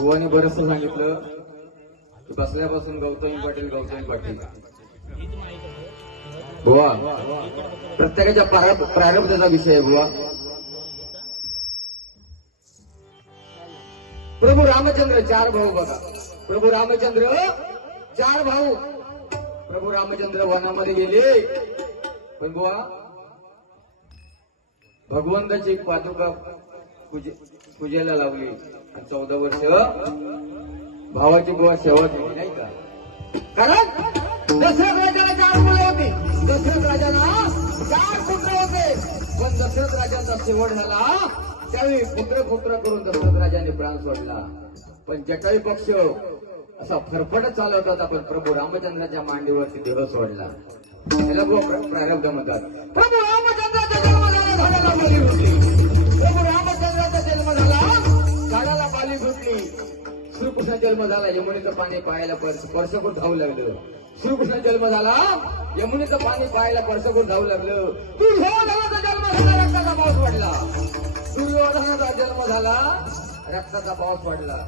बुवाने बरंच सांगितलं की बसल्यापासून गौतमी पाटील बुवा प्रत्येकाच्या प्रारब्धाचा विषय आहे बुवा. प्रभू रामचंद्र 4 भाऊ बघा. प्रभू रामचंद्र 4 भाऊ. प्रभू रामचंद्र वनामध्ये गेले पण बुवा भगवंताची पादुका पूजेला लावली आणि 14 वर्ष भावाची बुवा सेवा केली नाही का. कारण दशरथ राजाला 4 मुलं होती. दशरथ राजाला 4 पुत्र होते पण दशरथ राजाचा शेवट झाला त्यावेळी पुत्र करून दशरथ राजाने प्राण सोडला. पण जटायू पक्ष असा फरफटत चालत होता पण प्रभू रामचंद्राच्या मांडीवरती देह सोडला. त्याला प्रारब्ध म्हणतात. प्रभू रामचंद्राचा जन्म झाला झाडाला बाली फुटली. प्रभू रामचंद्राचा जन्म झाला झाडाला बाली फुटली. श्रीकृष्ण जन्म झाला यमुनेचं पाणी पाहायला स्पर्श करून धावू लागलं. श्रीकृष्ण जन्म झाला यमुनेचं पाणी पाहायला स्पर्श करून धावू लागलं. दुर्योधनाचा जन्म झाला रक्ताचा पाऊस पडला. दुर्योधनाचा जन्म झाला रक्ताचा पाऊस पडला.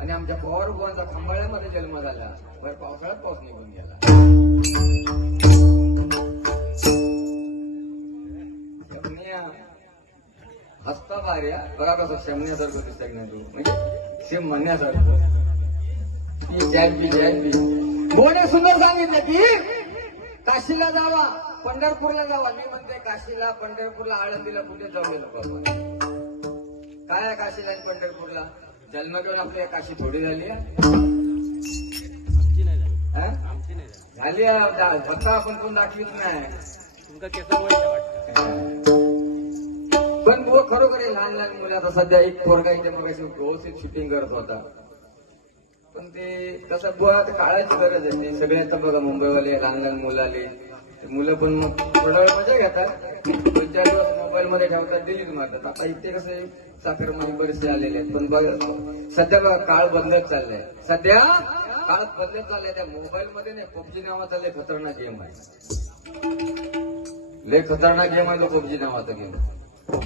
आणि आमच्या पवार बुवांचा खंबाळ्यामध्ये जन्म झाला. बरं पावसाळ्यात पाऊस निघून गेला. हसता बाऱ्या बरा कसं शमण्यासारखं दिसत नाही तू म्हणजे शेम म्हणण्यासारखं. बोने सुंदर सांगितलं की काशीला जावा पंढरपूरला जावा. मी म्हणते काशीला पंढरपूरला आळंदीला कुठे जाऊ नको. काय आहे काशीला आणि पंढरपूरला. जन्म घेऊन आपली काशी थोडी झाली झाली फक्त आपण कोण दाखवीच नाही. पण बुवा खरोखर लहान मुलं आता सध्या एक पोरगा इथे मग व्यवस्थित शूटिंग करत होता. पण ते कसं बुवा काळाची गरज आहे. ते सगळे आता बघा मुंबईवाले लहान मुलं आले मुलं पण मग थोडा वेळ मजा घेतात. 2-4 दिवस मोबाईल मध्ये ठेवतात डिलीट मारतात. आता इथे कसं साखरमध्ये बरेचसे आलेले आहेत. पण बघा सध्या बघा काळ बदलत चाललाय. सध्या काळ बदलत चाललाय. त्या मोबाईल मध्ये नाही पबजी नावाचा लय खतरनाक गेम आहे. लय खतरनाक गेम आहे तो पबजी नावाचा गेम.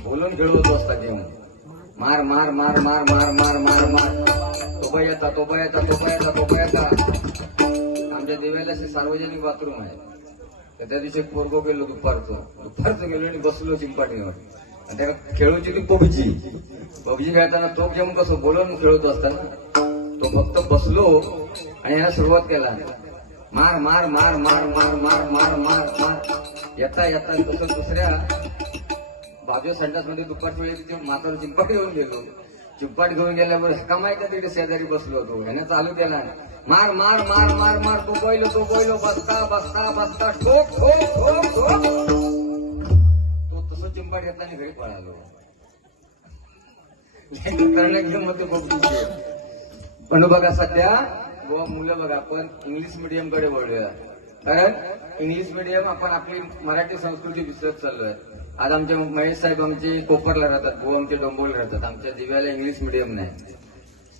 बोलून खेळवत असता गेम. मार मार मार मार मार मार मार मार तोबा येता तोबा येता तोबा येता तोबा येता. आमच्या देवाला असे सार्वजनिक बाथरूम आहे. तर त्या दिवशी पोरगो गेलो दुपारचं गेलो आणि बसलो चिंपाटीवर. आणि त्याला खेळूची ती पबजी खेळताना तो गेम कसं बोलून खेळत असताना तो फक्त बसलो आणि याला सुरुवात केला. मार मार मार मार मार मार मार मार मार येता येता तसं दुसऱ्या बाजू संडास मध्ये दुपारच्या वेळी तिथे मातावर चिंपाट घेऊन गेलो. चिंपाट घेऊन गेल्यावर हक्का माहिती तिथे शेजारी बसलो होतो. ह्यानं चालू केला मार मार मार मार मार तो बोयलो बसता बसता बसता ठोक ठोक ठोक ठोक. तो तसं चिंपाट घेताना घरी पळालो. पण बघा सध्या बुवा मुलं बघा आपण इंग्लिश मिडियम कडे वळूया. कारण इंग्लिश मिडियम आपण आपली मराठी संस्कृती विसरत चाललोय. आज आमचे महेश साहेब आमचे कोपरला राहतात. बुवा आमचे डोंबोलीला राहतात. आमच्या दिव्याला इंग्लिश मिडियम नाही.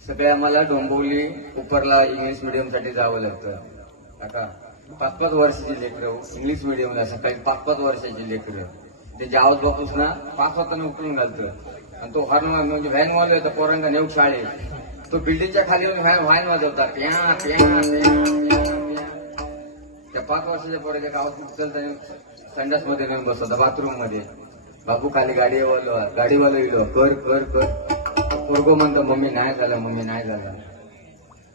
सगळे आम्हाला डोंबोली कोपरला इंग्लिश मिडियम साठी जावं लागतं. काका 5-5 वर्षाची लेकरं इंग्लिश मिडियमला सकाळी 5-5 वर्षाची लेकरं त्याची आवाज बापूस ना 5 वाजता उठून घालतं. आणि तो हॉर्न म्हणजे व्हॅन वाजवला होता पोरांना नेऊ शाळेत. तो बिल्डिंगच्या खाली व्हॅन वाजवतात. त्या 5 वर्षाच्या पोराच्या गावात उचलता संडास मध्ये नेऊन बसवता बाथरूम मध्ये. बापू खाली गाडीवाला इलो कर कर कर. पोरगो म्हणतो मम्मी नाही झाला मम्मी नाही झाला.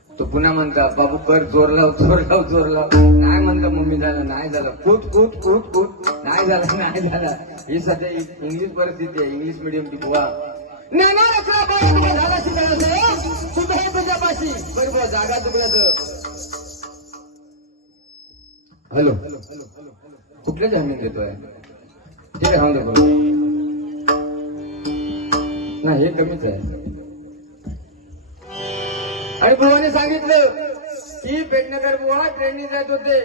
तो पुन्हा म्हणता बाबू कर जोर लाव जोर लाव जोर लाव. नाही म्हणता मम्मी झालं नाही झालं. कूट कूट कूट कूट नाही झालं नाही झालं. ही सध्या इंग्लिश परिस्थिती आहे. इंग्लिश मिडियमची बुवा झाला तुझ्यापाशी बरोबर जागा तुझ्याचं. हॅलो कुठल्या जमीन देतोय ठीक आहे. नाही हे कमीच आहे. आणि बुवाने सांगितलं की पेडणेकर बुवा ट्रेननी जात होते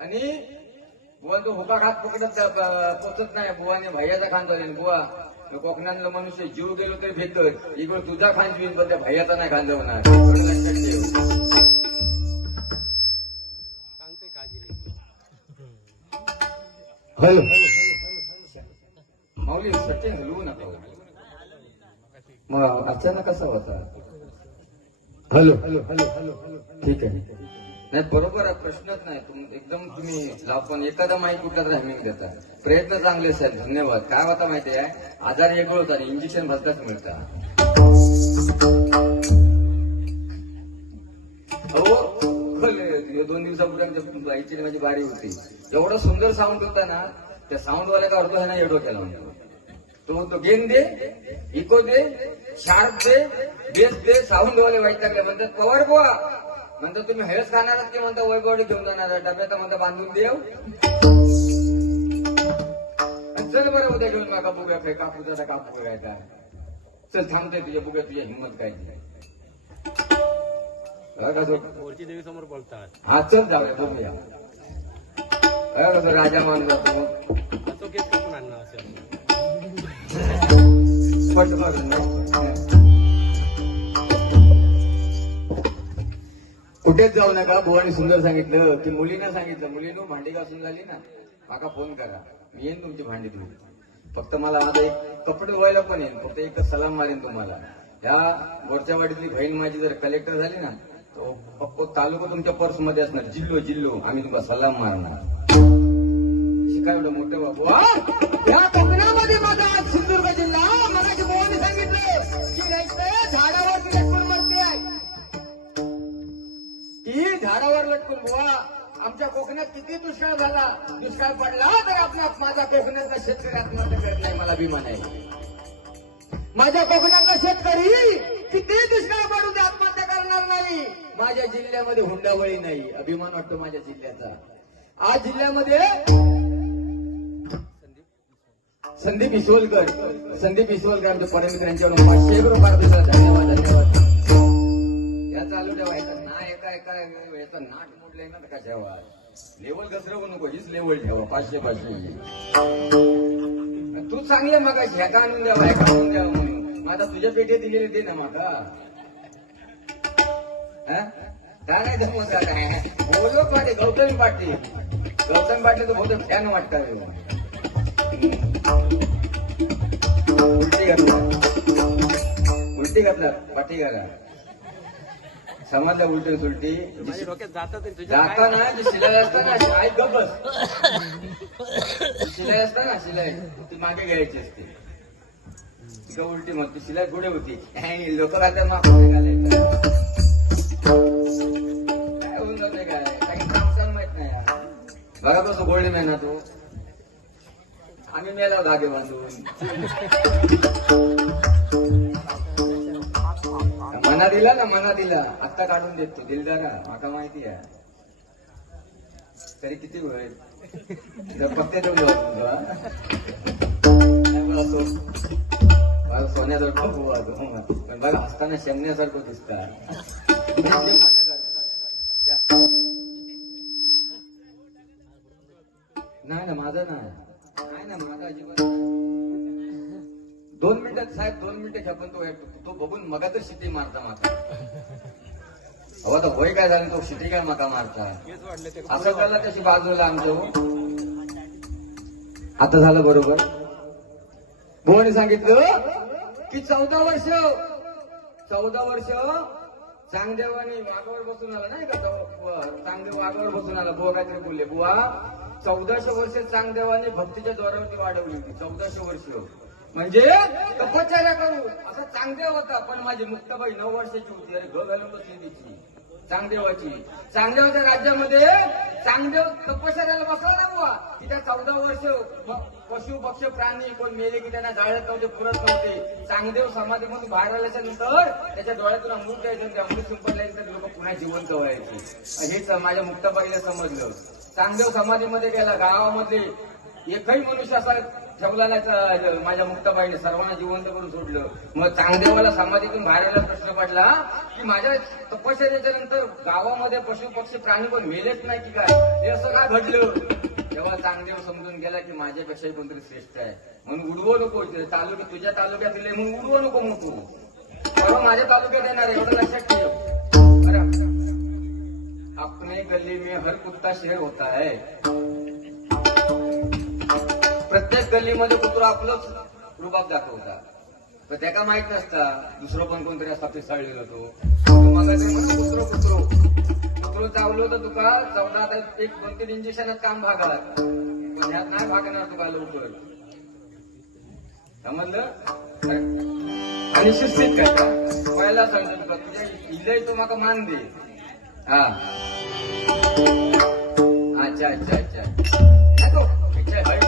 आणि बुवा तो हुका खात पकडत पोचत नाही. बुवाने भैयाचा खान झाले. बुवा कोकणातलं मनुष्य जीव गेलो तरी भेटत इकडे तुझा खान जीवन पण त्या भैयाचा नाही खांद होणार. हॅलो माऊली सचिन हलवू नका. मग अचानक कसा होता हॅलो ठीक आहे. नाही बरोबर आहे, प्रश्नच नाही. एकदम तुम्ही पण एखादा माईक कुठला तर हॅमिंग देता. प्रयत्न चांगले साहेब, धन्यवाद. काय होता माहिती आहे, आजार वेगळं होता आणि इंजेक्शन भरताच मिळतं. हो 2 दिवसापूर्वी आमच्या बाईची माझी बारी होती. एवढा सुंदर साऊंड होता ना, त्या साऊंडवाल्या का अर्थ आहे ना एवढं केला तो गेन दे, इको दे, शार्प दे, बेस दे, साऊंडवाले वाईट लागले. म्हणतात पवार बुवा, म्हणतात तुम्ही हेळच खाणार की म्हणता वैभवडी घेऊन जाणार डब्यात म्हणता बांधून देव. चल बरं उद्या घेऊन मागा बुग्या काय कापूचा कापू काय काय. चल थांबतोय तुझ्या बुग्या, तुझ्या हिंमत काय देवी समोर बोलतात. हा चल जाऊया बघूया. कसं राजा मान जातो तो केस कापून आणणार असेल. कुठेच जाऊ नका. बुवानी सुंदर सांगितलं की मुलींना सांगितलं, मुलीनं भांडी घासून झाली ना माका फोन करा, मी येईन तुमची भांडी धुवून. फक्त मला आता एक कपडे धुवायला पण येईल, फक्त एक सलाम मारेन तुम्हाला. या गोरच्या वाडीतली बहीण माझी जर कलेक्टर झाली ना, तो तालुका तुमच्या पर्स मध्ये असणार. जिल्लो आम्ही तुम्हाला सलाम मारणार. शिकाय एवढं मोठं बाबू. या कोकणामध्ये माझा आज सिंधुदुर्ग जिल्हा. मगाशी बुवानी सांगितलं की नाही झाडावर लटकून मरते आहे की झाडावर लटकून. बुवा आमच्या कोकणात किती दुष्काळ झाला, दुष्काळ पडला तर आपल्या माझा कोकणातला शेतकरी आत्महत्या करत नाही. मला अभिमान आहे माझ्या कोकणातला शेतकरी. किती दुष्काळ पडून ते आत्महत्या करणार नाही. माझ्या जिल्ह्यामध्ये हुंडाबळी नाही. अभिमान वाटतो माझ्या जिल्ह्याचा. आज जिल्ह्यामध्ये संदीप इस्वलकर आमच्या परमित्रांच्यावर 500 रुपये. धन्यवाद. या चालू ठेवायचा ना, एका याचा नाट मोडलाय ना का ठेवा. लेवल घसरवू नको, हीच लेवल ठेवा. 500 तू चांगले मग ह्याका आणून द्यावा, ह्याका आणून द्यावा म्हणून. माझा तुझ्या पेठे दिलेले दे ना माका. काय नाही जमत काय बोलो पाटे. गौतम पाटील तर बहुत फॅन वाटतात. उलटी घातला पाठी घाला. समाजला उलटी सुलटी जाता ना, शिलाई असताना ऐक गप बस. शिलाई असताना शिलाई ती मागे घ्यायची असते. तिका उलटी मग ती शिलाई पुढे होती. लोक घालतात मागे घालायचं. काय होऊन जाते काय, काही काम माहित नाही. बघा कसं गोल्ड मॅन ना तो. आम्ही मेला धागे बांधून. मना दिला आत्ता काढून देतो. दिलदारा माका माहिती आहे. तरी किती वेळ जर पत्ते ठेवले मला सोन्यासारखं पण बघा हसताना शेमण्यासारखं दिसतात. नाही ना माझं नाही ना माझा अजिबात. 2 मिनिटात साहेब 2 मिनिटं घ्या. पण तो बघून मगा तर शिटी मारता माका. अहो आता होय काय झालं, तो शिटी काय माका मारता असं कळलं. त्याची बाजूला आमचं आता झालं बरोबर. भुवानी सांगितलं की 14 वर्ष चांगदेवानी वाघावर बसून आला नाही का. चांगदेव वाघावर बसून आला. बुवा काहीतरी बोलले. बुवा 1400 वर्ष चांगदेवानी भक्तीच्या द्वारावरती वाढवली होती. 1400 वर्ष म्हणजे तपश्चर्या करू असा चांगदेव होता. पण माझी मुक्ताबाई 9 वर्षाची होती. अरे घ घालून बसली तिची चांगदेवाची. चांगदेवाच्या राज्यामध्ये चांगदेव तपश्चर्याला बसला ना बुवा. तिथे 14 वर्ष पशु पक्ष प्राणी कोण मेले की त्यांना जाळत नव्हते, पुरत नव्हते. चांगदेव समाधीमधून बाहेर आल्याच्या नंतर त्याच्या डोळ्यातून अमृत यायचं. त्या अमृत संपल्यानंतर लोक पुन्हा जिवंत व्हायचे. हेच माझ्या मुक्ताबाईला समजलं. चांगदेव समाधीमध्ये गेला. गावामध्ये एकही मनुष्य असा ठेवला नाही. माझ्या मुक्ताबाईने सर्वांना जिवंत करून सोडलं. मग चांगदेवाला समाधीतून बाहेर आला प्रश्न पडला की माझ्या तपश्चर्याच्या नंतर गावामध्ये पशु पक्षी प्राणी पण मेलेच नाही की काय, हे असं काय घडलं. तेव्हा चांगदेव समजून गेला की माझ्यापेक्षाही कोणतरी श्रेष्ठ आहे म्हणून उडवू नको. तालुक्यात तुझ्या तालुक्यात दिले म्हणून उडवू नको. मग तू परवा माझ्या तालुक्यात येणार एवढं लक्षात ठेव. अपने गली में हर कुत्ता शेर होता है. प्रत्येक गल्लीमध्ये कुत्रा आपलंच रुबाब दाखवतात. पण त्याका माहित नसता दुसरं पण कोणतरी असता पिसाळलेला तो मग कुत्रो चावलो तर तुका 14 आता 1-2-3 इंजेक्शनात काम भागात पण ह्यात नाही भागणार तुका लवकर समजलं आणि शिस्तीत काय का पहिला सांगतो तुका तुझ्या इलय तो माका मान दे हा अच्छा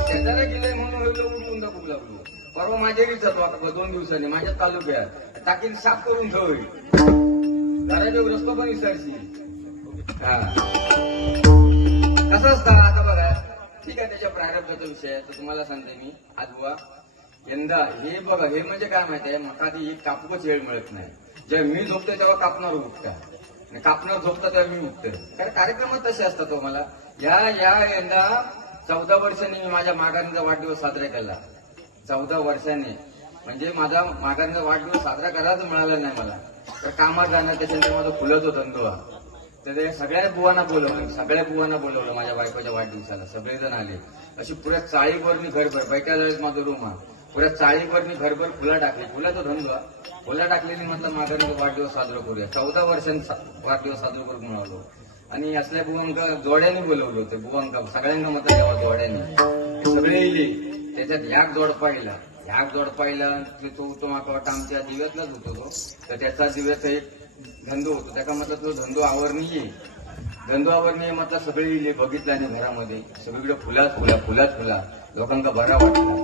शेजारा गेले म्हणून उठून दाखवू लागलो परवा माझ्या घरीच जातो आता 2 दिवसांनी माझ्या तालुक्यात टाकीन साफ करून ठेव घराच्या रस्ता पण विसरशी हा कसं असतं आता बघा ठीक आहे त्याच्या प्रारब्धाचा विषय तर तुम्हाला सांगते मी आज बुवा यंदा हे बघा हे म्हणजे काय माहिती आहे मका ती एक कापूकच वेळ मिळत नाही जेव्हा मी झोपतो तेव्हा कापणार उठता आणि कापणार झोपता तेव्हा मी उठतोय कारण कार्यक्रमात तसे असतात तो मला या यंदा 14 वर्षांनी मी माझ्या माघारीचा वाढदिवस साजरा केला 14 वर्षांनी म्हणजे माझा माघारीचा वाढदिवस साजरा करायचं मिळाला नाही मला तर कामात जाणं त्याच्यानंतर माझा फुलाचा धंदो तर सगळ्या बुवांना बोलवलं माझ्या बायकोच्या वाढदिवसाला सगळेजण आले अशी पुऱ्या चाळीभरनी घरभर बैठ्या जाळीत माझं रूम हा पुऱ्या चाळीभरनी घरभर फुला टाकली फुलाचा धंदो फुला टाकलेली म्हटलं माघारीचा वाढदिवस साजरा करूया 14 वर्षांचा वाढदिवस साजरा करून मिळालो आणि असल्या बुवांका जोड्याने बोलवलं होतं बुवांका सगळ्यांना मत द्यावा जोड्याने सगळे येईल त्याच्यात ह्याक जोड पाहिला तो माका वाटतं आमच्या दिव्यातलाच होतो तो तर त्याचा दिव्याचा एक धंदो होतो त्याचा म्हटलं तो धंदो आवरणी म्हटलं सगळे येईल बघितलं आणि घरामध्ये सगळीकडे फुला लोकांना बरा वाटला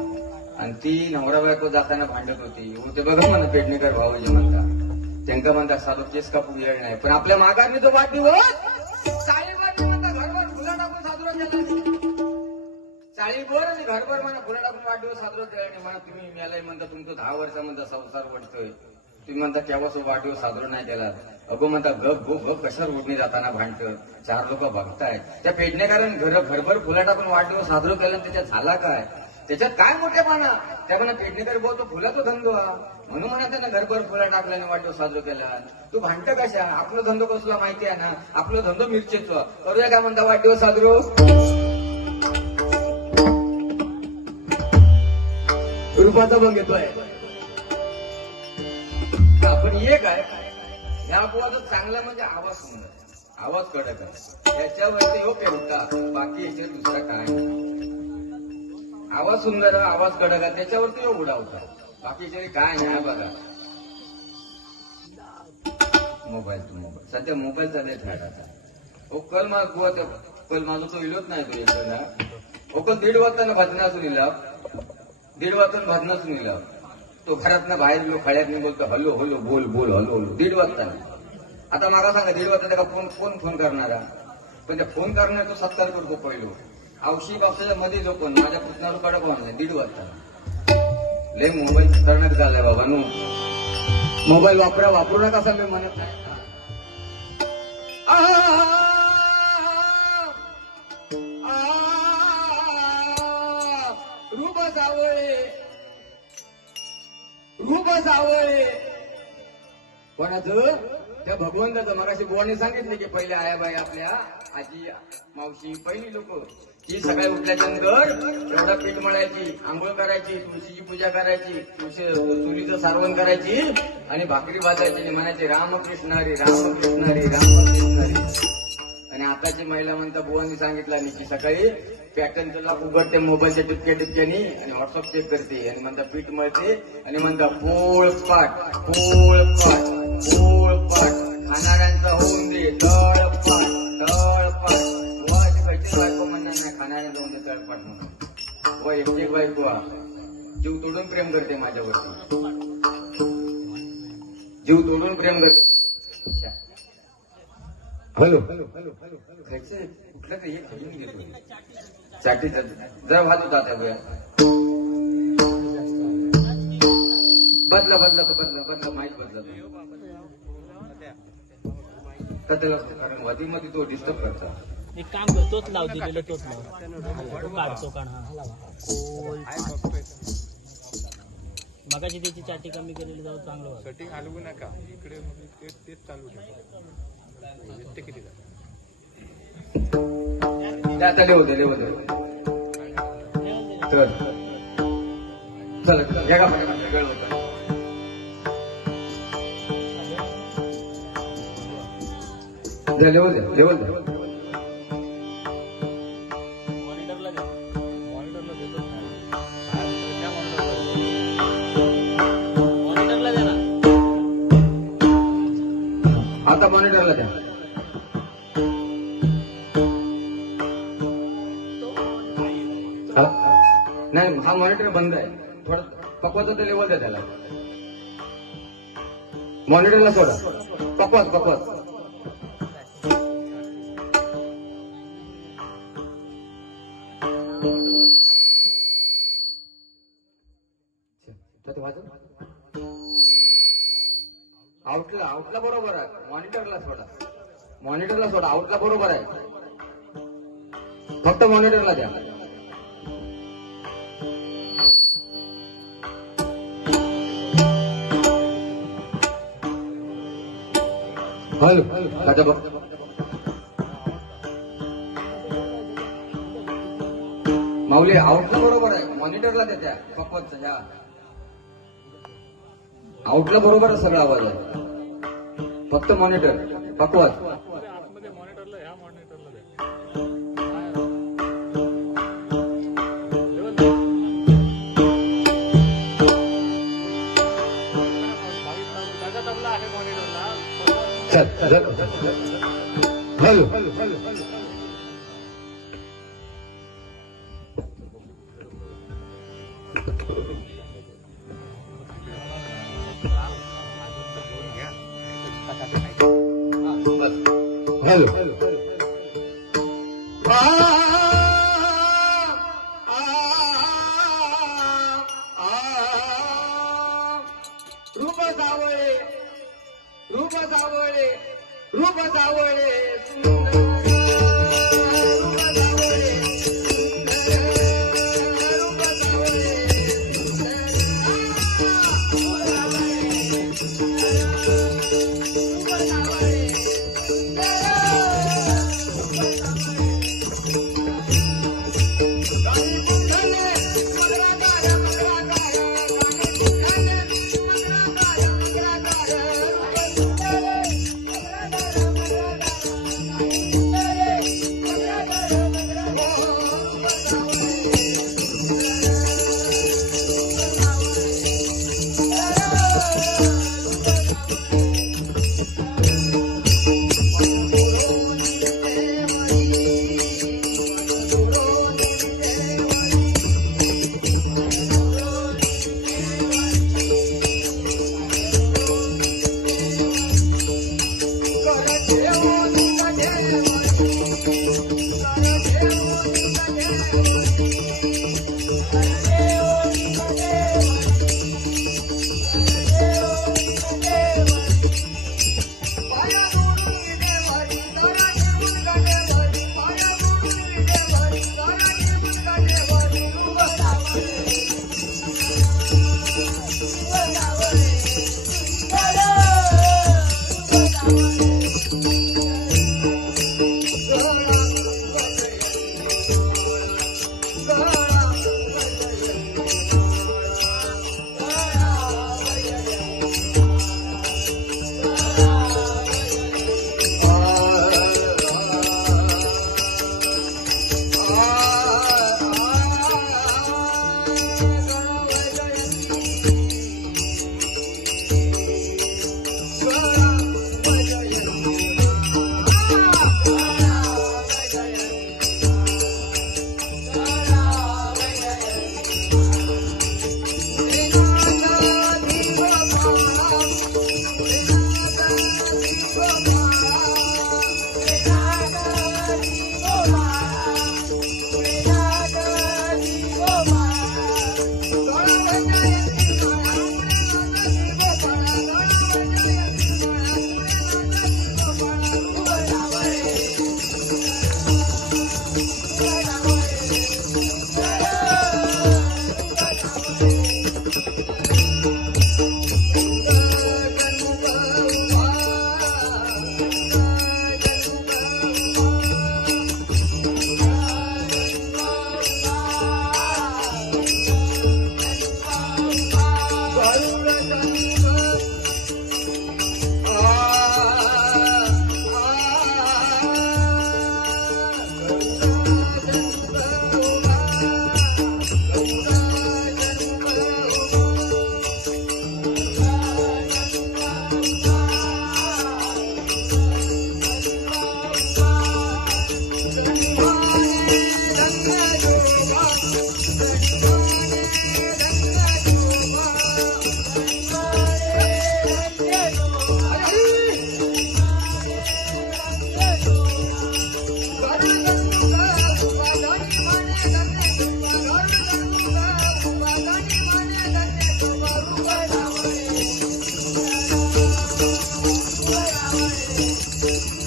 आणि ती नवरा बायको जाताना भांडत होती ते बघा म्हणा पेडणेकर भाऊजी म्हणता त्यांना म्हणतात साधू केस कापू वेळ नाही पण आपल्या माघारनी तो वाढदिवस चाळीभर म्हणता घरभर फुला टाकून साजरा केला चाळीभर आणि घरभर म्हणा फुला टाकून वाढदिवस साजरा केला नाही म्हणा तुम्ही मेलाय म्हणता तुमचं 10 वर्षामध्ये संसार वाटतोय तुम्ही म्हणता केव्हा तो वाढदिवस साजरा नाही केला अगो म्हणता गप कशावर उठणी जाताना भांडतं 4 लोक बघताय त्या पेडणेकरांनी घरभर फुला टाकून वाढदिवस साजरा केला त्याच्यात झाला काय त्याच्यात काय मोठेपणा त्या म्हणा पेडणेकर बोलतो फुलाचा धंदो हा म्हणून म्हणा त्यांना घरभर फुला टाकल्याने वाढदिवस साजरा केला तू भांडतं कशा आपलं धंदो कसला माहिती आहे ना आपलं धंदो मिरचीचा करूया काय म्हणता वाढदिवस साजरो रूपाचा पण घेतोय आपण एक आहे ह्या बुवाचा चांगला म्हणजे आवाज सुंदर आवाज कडक आहे याच्यावरती हो पेरता बाकी याच्यात दुसरा काय आवाज सुंदर आवाज कडक आहे त्याच्यावरती हो उडावता बाकी याच्यावर काय नाही बघा मोबाईल सध्या मोबाईल चालले फायदाचा हो कल माझा तो इलोच नाही तो एकदा हो कल 1:30 वाजता भाजनासून इला 1:30 वाजता भाजनासून इला तो घरातनं बाहेर गेलो खळ्यात बोलतो हलो बोल हलो 1:30 वाजता आता मला सांगा 1:30 वाजता त्याला फोन करणारा पण त्या फोन करणार तो सत्कार करतो पहिलो औषधी बापसाच्या मध्ये जो कोण माझ्या पुतणारू कडक नाही 1:30 वाजता लय मोबाईल खतरनाक झालाय बाबा नो मोबाईल वापरू नका असं मी म्हणत नाही रूप सावळे कोणाचं त्या भगवंताचं मगाशी बुवाने सांगितलं की पहिले आयाबाई आपल्या आजी मावशी पहिली लोक ही सकाळी उठल्याच्यानंतर एवढा पीठ मळायची आंघोळ करायची तुळशीची पूजा करायची चुलीचं सारवण करायची आणि भाकरी भाजायची म्हणायची रामकृष्ण हरी रामकृष्ण हरी रामकृष्ण हरी आणि आताची महिला म्हणता बुवांनी सांगितलं की सकाळी पॅटर्न तुला उघडते मोबाईलच्या टिपक्यानी आणि व्हॉट्सअप चेक करते आणि म्हणता पीठ मळते आणि म्हणता पोळपाट खाणाऱ्यांचा होऊन दे तळपाट बायको म्हणणार नाही खाणाऱ्यांचा होऊन दे तळपाट म्हणून व एक बायको जीव तोडून प्रेम करते माझ्यावरती जीव तोडून प्रेम करते हॅलो खायचं कुठलं तरी हे खाऊन घेतो चाटीचा जरा भात होता आता बदला माहीत बदला का त्याला कारण वादीमध्ये तो डिस्टर्ब करता एक काम कर तोच लाव दिलेलं तोच लाव काढतो काढ मगाची त्याची चाटी कमी केलेली जाऊ चांगलं सेटिंग हलवू नका इकडे तेच चालू ठेवा ते किती आता लिहू दे तर चला घ्या का वेळ होता द्या लेवल द्या लेवल द्या. मॉनिटरला द्या. मॉनिटरला देतच नाही. त्या मॉनिटरला द्या ना. आता मॉनिटरला द्या. हा? नाही हा मॉनिटर बंद आहे. थोडं पकवाचं लेवल द्या त्याला. मॉनिटरला सोडा. पकवास पकवास. आउटला बरोबर आहे. मॉनिटरला सोडा. मॉनिटरला सोडा. आउटला बरोबर आहे. फक्त मॉनिटरला द्या. हॅलो दादा बघ. माऊली आउटला बरोबर आहे. मॉनिटरला द्या पकवाचा या. आउटला बरोबर आहे सगळा आवाज आहे. फक्त मॉनिटर पकवाच. आतमध्ये मॉनिटरला ह्या मॉनिटरला द्या. त्याचा तबला आहे मॉनिटरला. हॅलो हॅलो रूप सावळे रूप सावळे रूप सावळे सुंदर रूप सावळे रूप सावळे आवडे